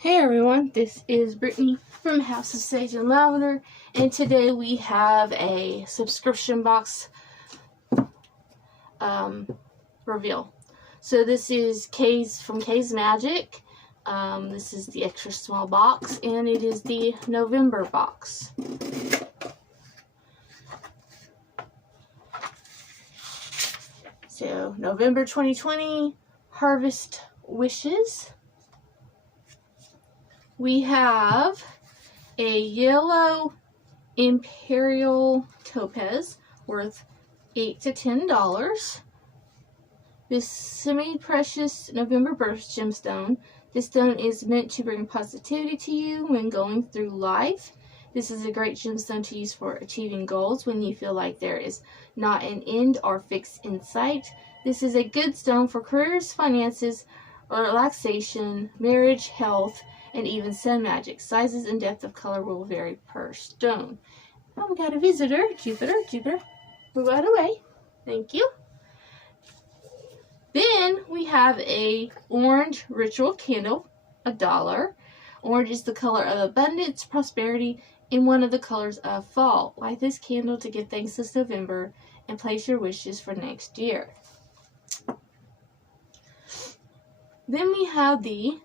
Hey everyone, this is Brittany from House of Sage and Lavender, and today we have a subscription box reveal. So this is K's from K's Magic. This is the extra small box, and it is the November box. So November 2020 Harvest Wishes. We have a yellow Imperial Topaz worth $8 to $10. This semi-precious November birth gemstone. This stone is meant to bring positivity to you when going through life. This is a great gemstone to use for achieving goals when you feel like there is not an end or fix in sight. This is a good stone for careers, finances, relaxation, marriage, health, and even sun magic. Sizes and depth of color will vary per stone. Oh, we got a visitor. Jupiter. Move out of the way. Thank you. Then we have a orange ritual candle, $1. Orange is the color of abundance, prosperity, and one of the colors of fall. Light this candle to give thanks this November and place your wishes for next year. Then we have the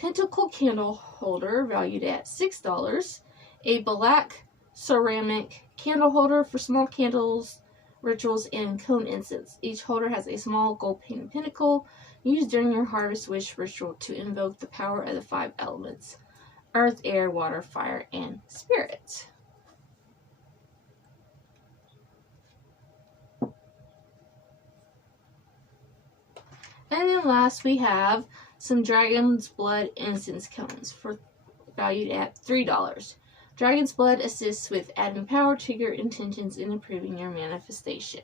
penpaL candle holder valued at $6. A black ceramic candle holder for small candles, rituals, and cone incense. Each holder has a small gold painted pentacle used during your harvest wish ritual to invoke the power of the 5 elements: earth, air, water, fire, and spirit. And then last we have some Dragon's Blood incense cones valued at $3. Dragon's Blood assists with adding power to your intentions and improving your manifestation.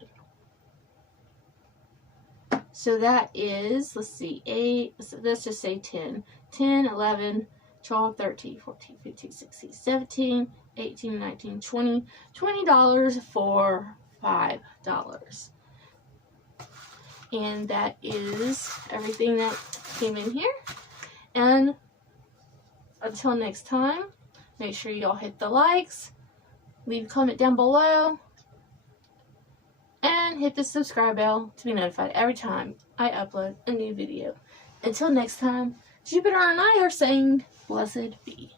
So that is, let's see, 8, let's just say 10. 10, 11, 12, 13, 14, 15, 16, 17, 18, 19, 20. $20 for $5. And that is everything that came in here. And until next time, make sure you all hit the likes, leave a comment down below, and hit the subscribe bell to be notified every time I upload a new video. Until next time, Jupiter and I are saying, blessed be.